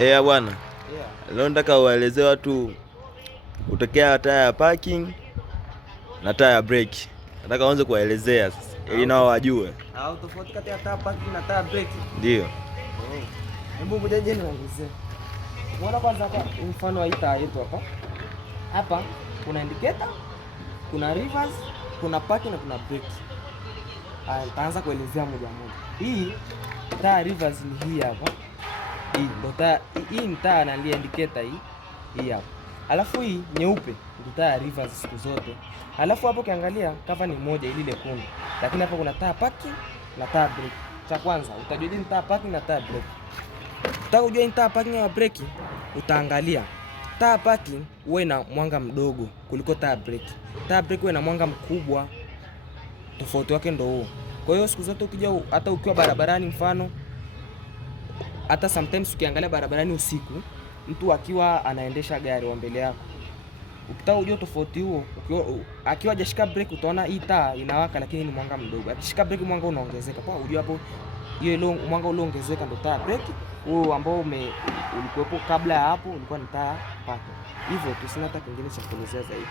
Bwana. Leo nataka uwaelezee watu kutokea taa ya parking na taa ya brake. Nataka uanze kuwaelezea sasa ili nao wajue. Tofauti kati ya taa parking na taa brake. Ndio. Hebu ngoja nielezee. Unaona kwanza hapa mfano wa hii taa yetu hapa. Hapa kuna indicator, kuna reverse, kuna parking na kuna brake. Nitaanza kuelezea moja moja. Hii taa reverse ni hii hapa. Hii ndo taa, hii ni taa na indicator hii hapa. Alafu hii nyeupe ndio taa ya reverse siku zote. Alafu hapo ukiangalia cover ni moja ile nyekundu. Lakini hapa kuna taa parking na taa brake. Cha kwanza utajua ni taa parking na taa brake. Utaka kujua ni taa parking na brake, utaangalia taa parking huwa ina mwanga mdogo kuliko taa brake. Taa brake huwa ina mwanga mkubwa. Tofauti wake ndio huo. Kwa hiyo siku zote ukija hata ukiwa barabarani mfano hata sometimes ukiangalia barabarani usiku, mtu akiwa anaendesha gari wa mbele yako, ukitaka ujue tofauti huo, akiwa hajashika brake utaona hii taa inawaka lakini ni mwanga mdogo. Akishika brake mwanga unaongezeka. Kwa ujue hapo hiyo ile mwanga ulioongezeka ndio taa brake. Huo ambao ulikuwepo kabla ya hapo ulikuwa ni taa parking. Hivyo tusina hata kingine cha kuelezea zaidi.